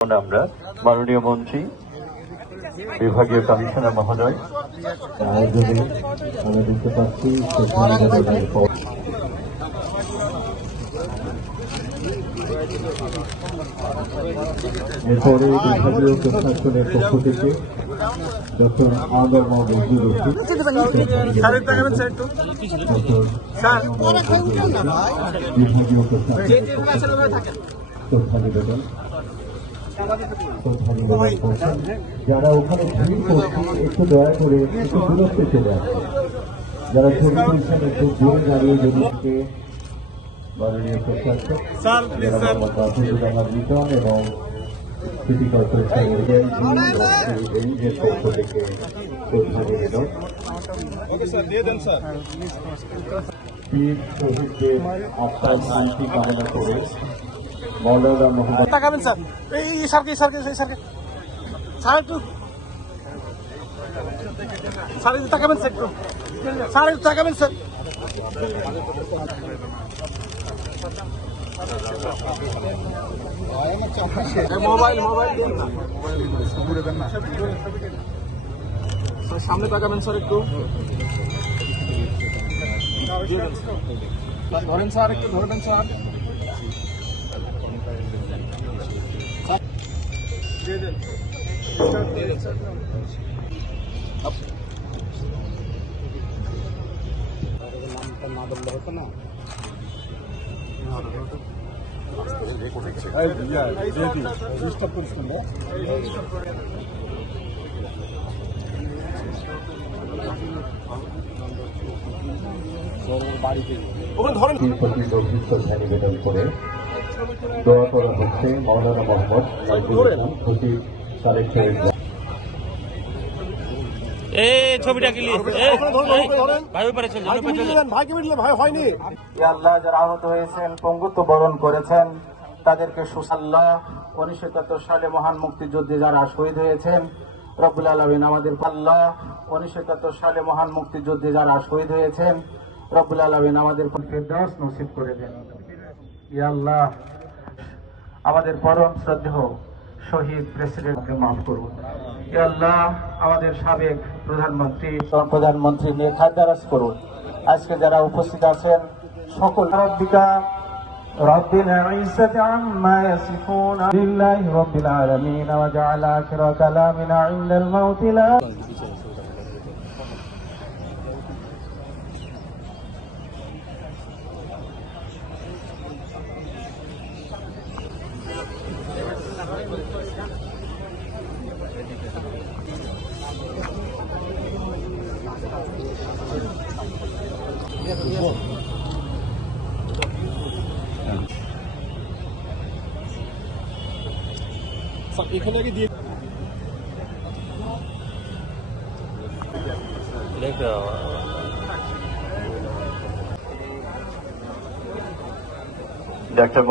আমরা মাননীয় মন্ত্রী বিভাগীয় কমিশনার মহোদয় আয়োজনে আমরা দেখতে পাচ্ছি এরপরে বিভাগীয় প্রশাসনের পক্ষ থেকে ডক্টর আহমদ মহবুবুর রশিদ বিভাগীয় প্রশাসন যারা ওখানে ভিড় করছে একটু দয়া করে একটু দূরত্বে চলে আসছে, যারা ছবি তুলছেন একটু দূরে দাঁড়িয়ে যদি মাননীয় প্রশাসক লিটন এবং সিটি কর্পোরেশনের পক্ষ থেকে পীর শহীদদের আত্মার শান্তি কামনা করে মৌলানা মোহাম্মদ তাকাবেন স্যার, এই সারকে স্যার একটু স্যার তাকাবেন স্যার, একটু স্যার একটু তাকাবেন স্যার। মোবাইল সামনে তাকাবেন স্যার, একটু ধরেন স্যার, একটু ধরবেন স্যার। নিবেদন করে দোয়া করা হচ্ছে মৌলানা মোহাম্মদ আল্লাহ যারা আহত হয়েছেন, পঙ্গুত্ব বরণ করেছেন, তাদেরকে সুসাল্লাহ 1971 সালে মহান মুক্তিযুদ্ধে যারা শহীদ হয়েছেন, রব্বুল আলামিন আমাদের আল্লাহ 1971 সালে মহান মুক্তিযুদ্ধে যারা শহীদ হয়েছেন, রব্বুল আলামিন আমাদের ফেরদাউস নসিব করে দেন। ইয়া আল্লাহ আমাদের পরম শ্রদ্ধেয় শহীদ প্রেসিডেন্টকে মাফ করুন। ইয়া আল্লাহ আমাদের সাবেক প্রধানমন্ত্রী নিয়ে খায়দারাজ করুন। আজকে যারা উপস্থিত আছেন সকল রাব্বিকা রব্বিল ইজ্জাতি আম্মা ইয়াসিফুন লিল্লাহি রাব্বিল আলামিন ওয়া জাআলা আখিরা কালামিনা ইনদাল মাউত লা এখানে আগে দিয়ে ডাক্তার